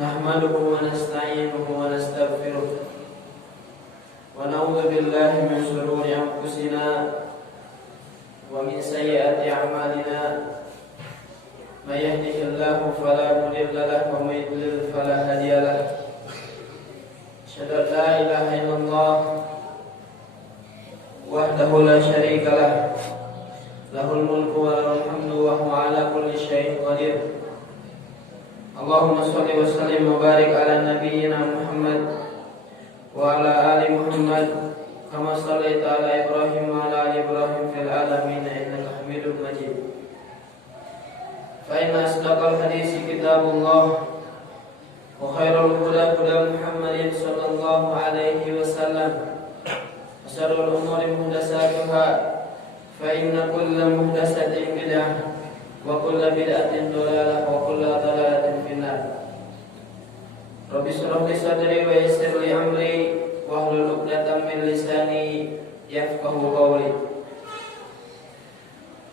Nahmaduhu wa nasta'inuhu wa nastaghfiruh wa na'udzu billahi min shururi anfusina wa min sayyiati a'malina. May yahdihillahu fala mudilla lahu wa may yudlil fala hadiya lahu. Asyhadu an la ilaha illallah wahdahu la syarika lah. Lahul mulku wa lahul hamdu wa huwa ala kulli syai'in qadir. Allahumma shalli wa sallim wa barik ala nabiyyina Muhammad wa ala ali Muhammad kama shallaita ala Ibrahim wa ala ali Ibrahim fil alamin innaka Hamidum Majid. Fa inna asdaqal hadisi kitabullah wa khairul huda huda Muhammadin sallallahu alaihi wasallam. Syarrul umuri muhdatsatuha fa inna kulla muhdatsatin bid'ah wa kulla bid'atin dhalalah wa kulla dhalalatin finnar. Rabbi shrah li sadri wa yassir li amri wa hlul 'uqdatam min lisani yafqahu qawli.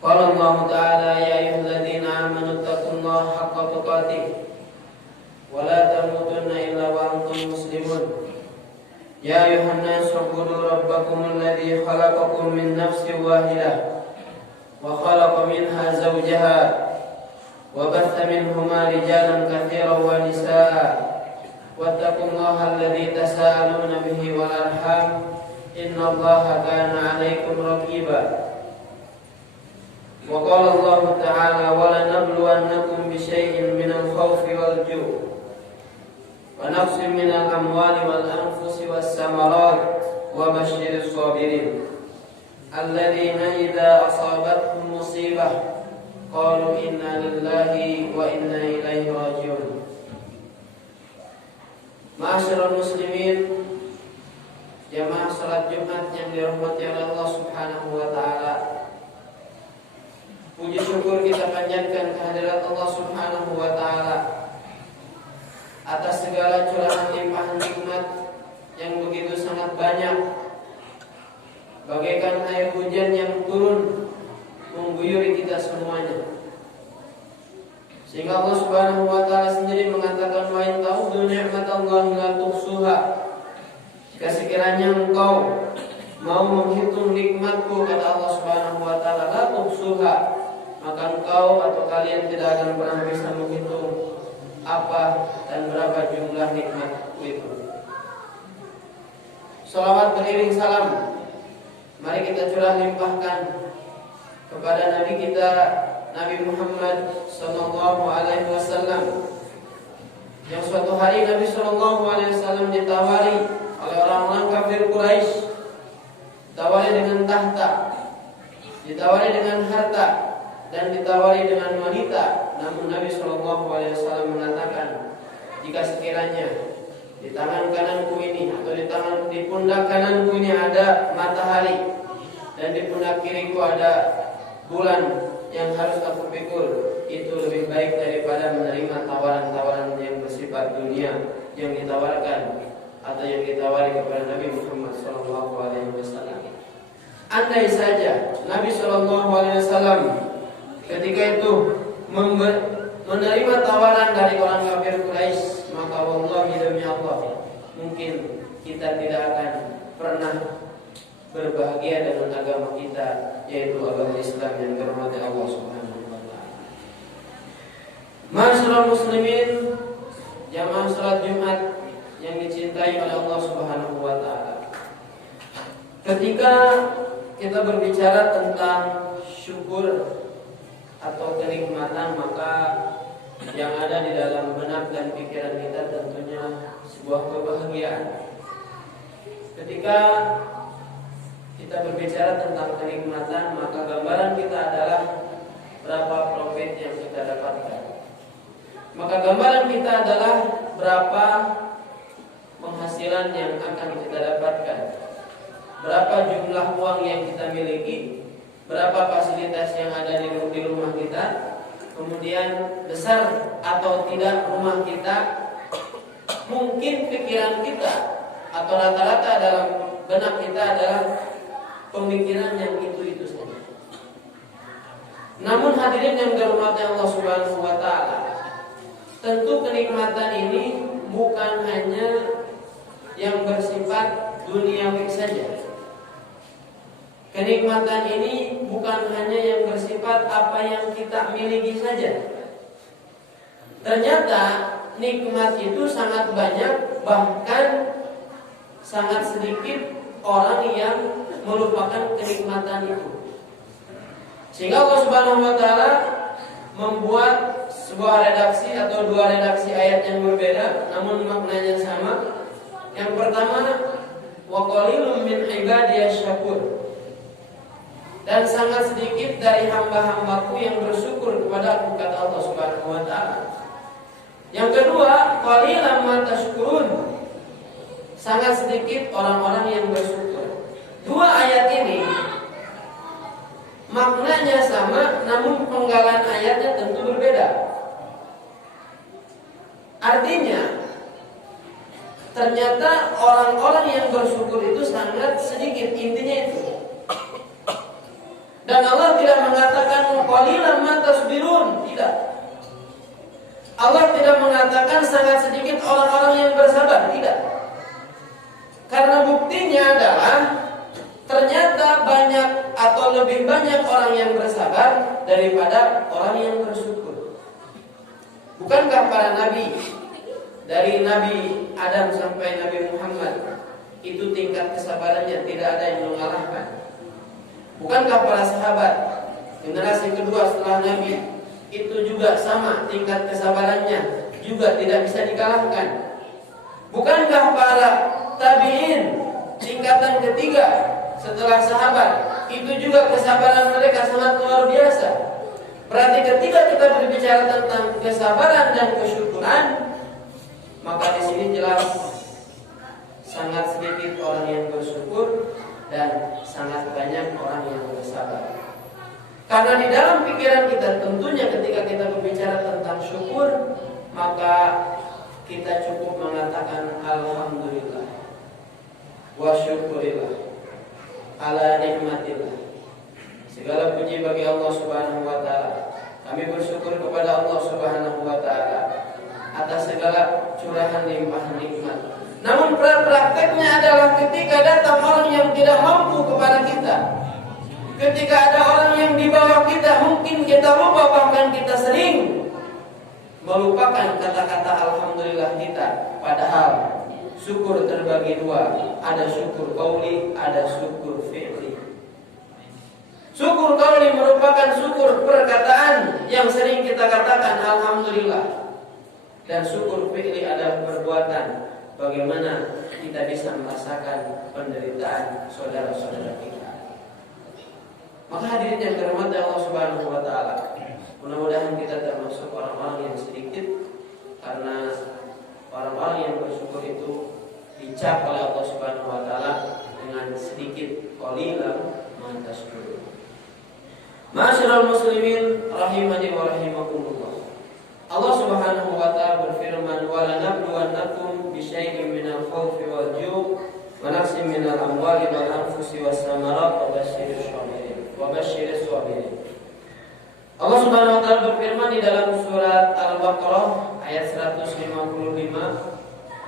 Qala Allah ta'ala ya ayyuhalladzina amanu taqullaha haqqa tuqatih wa la tamutunna illa wa antum muslimun. Ya ayuhan nas ubudu rabbakum alladzi khalaqakum min nafsin wahidah wa khalaqa minha zawjaha wa batha minhuma rijalan katsiran wa nisaa wattaqullaha alladzi tasaaluna bihi wal arham innallaha kana 'alaikum raqiba. Wa qala Allah ta'ala wa lanabluwannakum bi syai'in minal khawfi wal ju' wa naqsin minal amwali wal anfusi was samarat wa basyirus sabirin alladzina idza asabatuhum musibah qalu inna lillahi wa inna ilaihi raji'un. Ma'asyiral muslimin, jamaah salat Jumat yang dirahmati oleh Allah Subhanahu wa taala. Puji syukur kita panjatkan kehadirat Allah Subhanahu wa taala atas segala curahan limpahan nikmat yang begitu sangat banyak, bagaikan air hujan yang turun mengguyuri kita semuanya. Sehingga Allah Subhanahu wa taala sendiri mengatakan wa in ta'udzu ni'matallahi la tuhsuha. Jika sekiranya engkau mau menghitung nikmatku, kata Allah Subhanahu wa taala, la tuhsuha, maka engkau atau kalian tidak akan pernah bisa menghitung apa dan berapa jumlah nikmatku itu. Salawat beriring salam mari kita curah limpahkan kepada Nabi kita, Nabi Muhammad sallallahu alaihi wasallam, yang suatu hari Nabi sallallahu alaihi wasallam ditawari oleh orang-orang kafir Quraisy, ditawari dengan tahta, ditawari dengan harta, dan ditawari dengan wanita. Namun Nabi sallallahu alaihi wasallam mengatakan, jika sekiranya di tangan kananku ini atau di pundak kananku ini ada matahari dan di pundak kiriku ada bulan yang harus aku pikul, itu lebih baik daripada menerima tawaran-tawaran yang bersifat dunia yang ditawarkan atau yang ditawari kepada Nabi Muhammad sallallahu alaihi wasallam. Andai saja Nabi sallallahu alaihi wasallam ketika itu menerima tawaran dari orang kafir Quraisy, maka wallahi demi Allah, mungkin kita tidak akan pernah berbahagia dengan agama kita, yaitu agama Islam yang dirahmati Allah Subhanahu wa taala. Ma'asyiral muslimin, jamaah salat Jumat yang dicintai oleh Allah Subhanahu wa taala. Ketika kita berbicara tentang syukur atau kenikmatan, maka yang ada di dalam benak dan pikiran kita tentunya sebuah kebahagiaan. Ketika kita berbicara tentang kenikmatan, maka gambaran kita adalah berapa profit yang kita dapatkan. Maka gambaran kita adalah berapa penghasilan yang akan kita dapatkan, berapa jumlah uang yang kita miliki, berapa fasilitas yang ada di rumah kita, kemudian besar atau tidak rumah kita, mungkin pikiran kita atau rata-rata dalam benak kita adalah pemikiran yang itu saja. Namun hadirin yang dirahmati Allah Subhanahu wa taala, tentu kenikmatan ini yang bersifat duniawi saja. Kenikmatan ini bukan hanya yang bersifat apa yang kita miliki saja. Ternyata nikmat itu sangat banyak, bahkan sangat sedikit orang yang melupakan kenikmatan itu. Sehingga Allah Subhanahu wa taala membuat sebuah redaksi atau dua redaksi ayat yang berbeda namun maknanya sama. Yang pertama, wa qalilun min ibadiyasy syakur. Dan sangat sedikit dari hamba-hambaku yang bersyukur kepada aku, kata Allah Subhanahu wa taala. Yang kedua, qalilan ma tashkurun. Sangat sedikit orang-orang yang bersyukur. Dua ayat ini maknanya sama, namun penggalan ayatnya tentu berbeda. Artinya, ternyata orang-orang yang bersyukur itu sangat sedikit, intinya itu. Dan Allah tidak mengatakan qalilan ma tasbirun, tidak. Allah tidak mengatakan sangat sedikit orang-orang yang bersabar, tidak. Karena buktinya adalah ternyata banyak atau lebih banyak orang yang bersabar daripada orang yang bersyukur. Bukankah para nabi, dari Nabi Adam sampai Nabi Muhammad, itu tingkat kesabarannya tidak ada yang mengalahkan? Bukankah para sahabat generasi kedua setelah Nabi itu juga sama tingkat kesabarannya, juga tidak bisa dikalahkan? Bukankah para tabi'in tingkatan ketiga setelah sahabat itu juga kesabaran mereka sangat luar biasa? Berarti ketika kita berbicara tentang kesabaran dan kesyukuran, maka di sini jelas sangat sedikit orang yang bersyukur dan sangat banyak orang yang bersabar. Karena di dalam pikiran kita tentunya ketika kita berbicara tentang syukur, maka kita cukup mengatakan alhamdulillah wa syukurillah ala nikmatillah. Segala puji bagi Allah Subhanahu wa taala. Kami bersyukur kepada Allah Subhanahu wa taala atas segala curahan limpahan nikmat. Namun prakteknya adalah ketika datang orang yang tidak mampu kepada kita, ketika ada orang yang di bawah kita, mungkin kita lupa, bahkan kita sering melupakan kata-kata alhamdulillah kita. Padahal syukur terbagi dua, ada syukur qauli, ada syukur fi'li. Syukur qauli merupakan syukur perkataan yang sering kita katakan alhamdulillah, dan syukur fi'li adalah perbuatan. Bagaimana kita bisa merasakan penderitaan saudara-saudara kita. Maka hadirin yang dirahmati Allah Subhanahu wa taala, mudah-mudahan kita termasuk orang-orang yang sedikit, karena orang-orang yang bersyukur itu dicap oleh Allah Subhanahu wa taala dengan sedikit, qalilan ma tashkurun. Ma'asyiral muslimin rahimani wa rahimakumullah. Allah Subhanahu wa taala berfirman, "Wa lanabluwannakum bisyai'in minal khawfi wal ju' wa naqsin minal amwali wal anfusi was samarat wa basyirish sabirin." Allah Subhanahu wa taala berfirman di dalam surat Al-Baqarah ayat 155,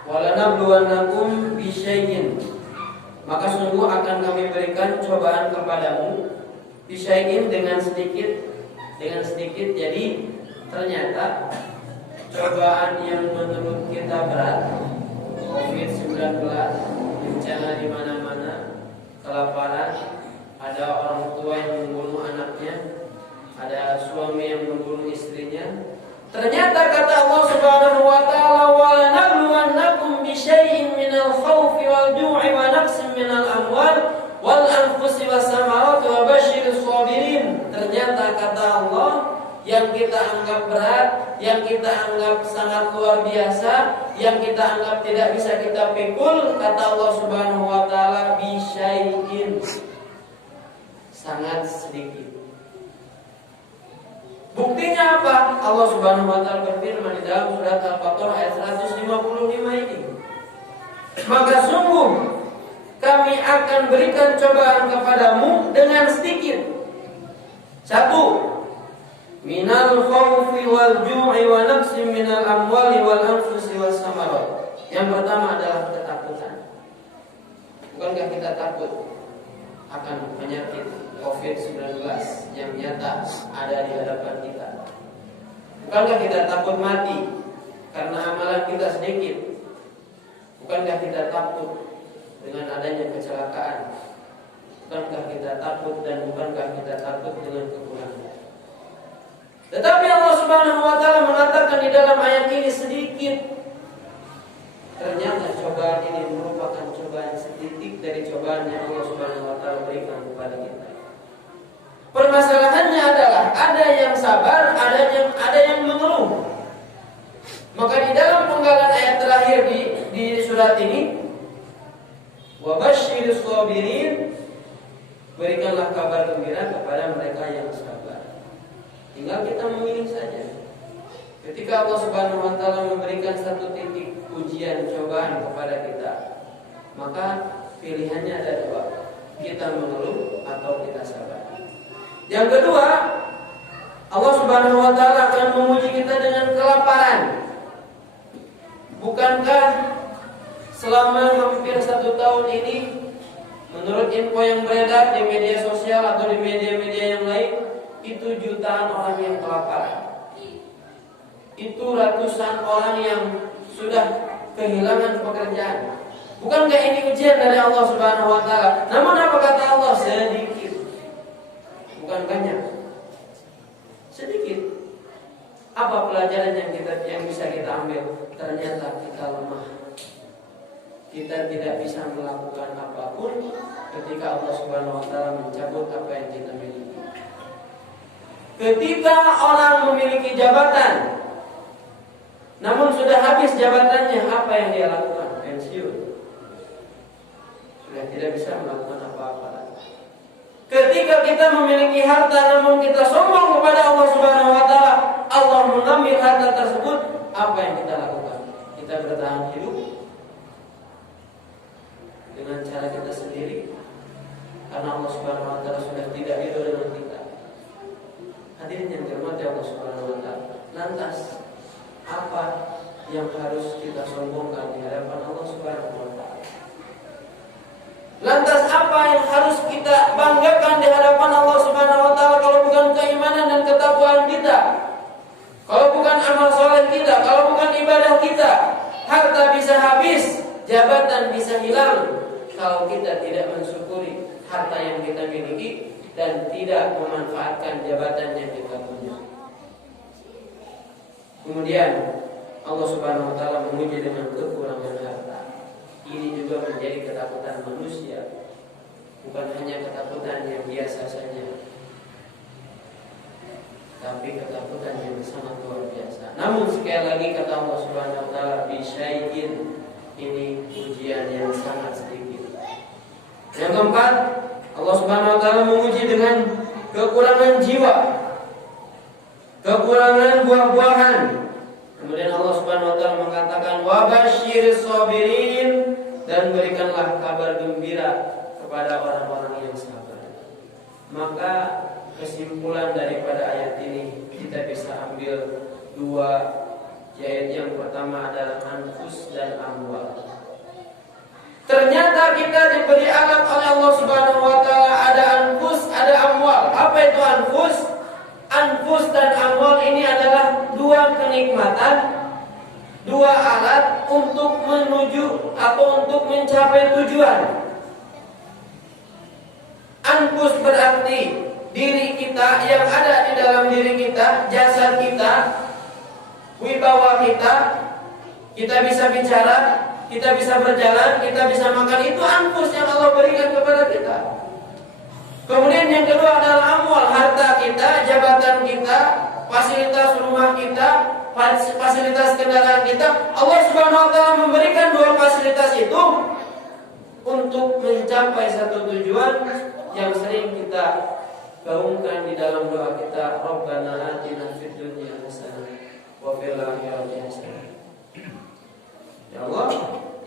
"Wa lanabluwannakum bisyai'in." Maka sungguh akan kami berikan cobaan kepadamu, bisyai'in dengan sedikit. Jadi ternyata cobaan yang menurut kita berat, COVID-19, bencana di mana-mana, kelaparan, ada orang tua yang membunuh anaknya, ada suami yang membunuh istrinya. Ternyata kata Allah Subhanahu wa taala, "Wa lanabluwannakum bisyai'in minal khawfi wal ju'i wa naqsin minal amwal wal anfusi was samarati wa basyirish sabirin." Ternyata kata Allah, yang kita anggap berat, yang kita anggap sangat luar biasa, yang kita anggap tidak bisa kita pikul, kata Allah Subhanahu wa taala, bisyai'in, sangat sedikit. Buktinya apa? Allah Subhanahu wa taala berfirman di dalam surat Al-Baqarah ayat 155 ini, "Maka sungguh kami akan berikan cobaan kepadamu dengan sedikit." Satu, minal khawfi wal ju'i wa naqsin minal amwali wal anfusi was samarat. Yang pertama adalah ketakutan. kita takut akan penyakit COVID-19 yang nyata ada di hadapan kita? Bukankah kita takut mati karena amalan kita sedikit? Bukankah kita takut dengan adanya kecelakaan? Bukankah kita takut dan bukankah kita takut dengan kekurangan? Tetapi Allah Subhanahu wa taala mengatakan di dalam ayat ini sedikit. Ternyata cobaan ini merupakan cobaan setitik dari cobaan yang Allah Subhanahu wa taala berikan kepada kita. Permasalahannya adalah ada yang sabar, ada yang mengeluh. Maka di dalam penggalan ayat terakhir di surat ini, wa basyyiris shabirin, berikanlah kabar gembira kepada mereka yang sabar. Tinggal kita memilih saja. Ketika Allah Subhanahu wa taala memberikan satu titik ujian cobaan kepada kita, maka pilihannya ada dua. Kita mengeluh atau kita sabar. Yang kedua, Allah Subhanahu wa taala akan menguji kita dengan kelaparan. Bukankah selama hampir 1 tahun ini, menurut info yang beredar di media sosial atau di media-media yang lain, itu jutaan orang yang kelaparan. Itu ratusan orang yang sudah kehilangan pekerjaan. Bukankah ini ujian dari Allah Subhanahu wa taala? Namun apa kata Allah? Sedikit. Bukan banyak. Sedikit. Apa pelajaran yang bisa kita ambil? Ternyata kita lemah. Kita tidak bisa melakukan apapun ketika Allah Subhanahu wa taala mencabut apa yang kita miliki. Ketika orang memiliki jabatan, namun sudah habis jabatannya, apa yang dia lakukan? Pensiun. Sudah tidak bisa melakukan apa-apa lagi. Ketika kita memiliki harta namun kita sombong kepada Allah Subhanahu wa taala, Allah mengambil harta tersebut, apa yang kita lakukan? Kita bertahan hidup dengan cara kita sendiri karena Allah Subhanahu wa taala sudah tidak ridho dengan kita. Hadirin yang dirahmati Allah Subhanahu wa taala, lantas apa yang harus kita sombongkan di hadapan Allah Subhanahu wa taala? Lantas apa yang harus kita banggakan di hadapan Allah Subhanahu wa taala kalau bukan keimanan dan ketakwaan kita? Kalau bukan amal soleh kita, kalau bukan ibadah kita? Harta bisa habis, jabatan bisa hilang kalau kita tidak mensyukuri harta yang kita miliki dan tidak memanfaatkan jabatan yang kita punya. Kemudian Allah Subhanahu wa taala menguji dengan kekurangan harta. Ini juga menjadi ketakutan manusia, bukan hanya ketakutan yang biasa saja, tapi ketakutan yang sangat luar biasa. Namun sekali lagi kata Allah Subhanahu wa taala, bisyai'in, ini ujian yang sangat sedikit. Yang keempat, Allah Subhanahu wa taala menguji dengan kekurangan jiwa, kekurangan buah-buahan. Kemudian Allah Subhanahu wa taala mengatakan wa basyiris shabirin, dan berikanlah kabar gembira kepada orang-orang yang sabar. Maka kesimpulan daripada ayat ini kita bisa ambil dua. Ayat yang pertama adalah anfus dan amwal. Ternyata kita diberi alat oleh Allah Subhanahu wa taala, ada anfus, ada amwal. Apa itu anfus? Anfus dan amwal ini adalah dua kenikmatan, dua alat untuk menuju atau untuk mencapai tujuan. Anfus berarti diri kita, yang ada di dalam diri kita, jasad kita, wibawa kita. Kita bisa bicara, kita bisa berjalan, kita bisa makan. Itu anfus yang Allah berikan kepada kita. Kemudian yang kedua adalah amwal, harta kita, jabatan kita, fasilitas rumah kita, fasilitas kendaraan kita. Allah Subhanahu wa taala memberikan dua fasilitas itu untuk mencapai satu tujuan yang sering kita gaungkan di dalam doa kita, Rabbana atina fid dunya hasanah wa fil akhirati hasanah. Ya Allah,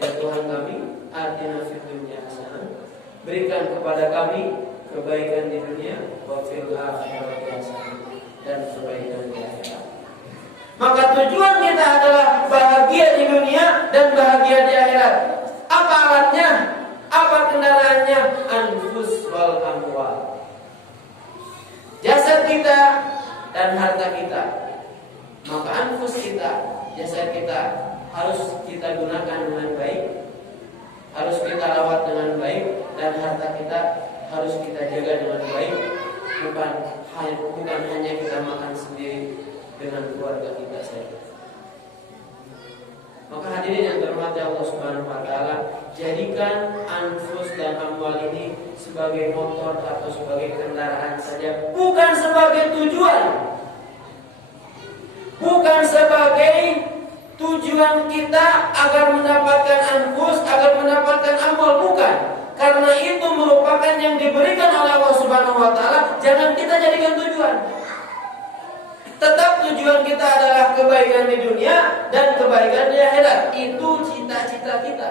ya Tuhan kami, atina fid dunya hasanah, berikan kepada kami kebaikan di dunia, wa fil akhirati hasanah, dan kebaikan di akhirat. Maka tujuan kita adalah bahagia di dunia dan bahagia di akhirat. Apa alatnya? Apa kendaraannya? kita dan harta kita. Maka anfus kita, jasad kita harus kita gunakan dengan baik, harus kita rawat dengan baik, dan harta kita harus kita jaga dengan baik. Bukan hanya kita makan sendiri dengan keluarga kita saja. Maka hadirin yang dirahmati Allah Subhanahu wa taala, jadikan anfus dan amwal ini sebagai motor atau sebagai kendaraan saja, bukan sebagai tujuan. Bukan sebagai tujuan kita agar mendapatkan anfus, agar mendapatkan amwal, bukan. Karena itu merupakan yang diberikan oleh Allah Subhanahu wa taala, jangan kita jadikan tujuan. Tetap tujuan kita adalah kebaikan di dunia dan kebaikan di akhirat. Itu cita-cita kita.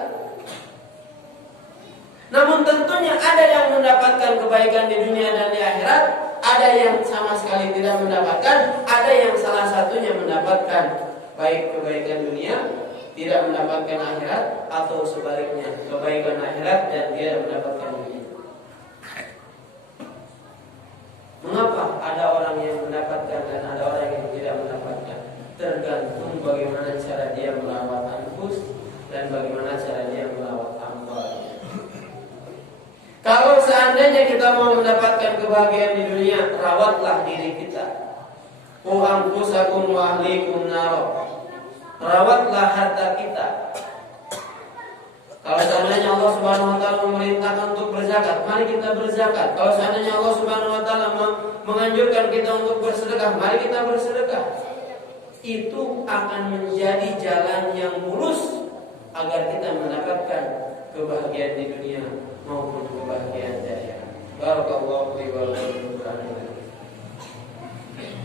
Namun tentunya ada yang mendapatkan kebaikan di dunia dan di akhirat, ada yang sama sekali tidak mendapatkan, ada yang salah satunya mendapatkan baik kebaikan dunia, tidak mendapatkan akhirat, atau sebaliknya kebaikan akhirat dan tidak mendapatkan dunia. Mengapa ada orang yang mendapatkan dan ada orang yang tidak mendapatkan? Tergantung bagaimana cara dia merawat anfus dan bagaimana cara dia merawat amwal. Kalau seandainya kita mau mendapatkan kebahagiaan di dunia, rawatlah diri kita. Qu anfusakum wa ahlikum nar. Rawatlah harta kita. Kalau seandainya Allah Subhanahu wa taala memerintahkan untuk berzakat, mari kita berzakat. Kalau seandainya Allah Subhanahu wa taala menganjurkan kita untuk bersedekah, mari kita bersedekah. Itu akan menjadi jalan yang mulus agar kita mendapatkan kebahagiaan di dunia maupun kebahagiaan di akhirat. Barakallahu fi wa lakum.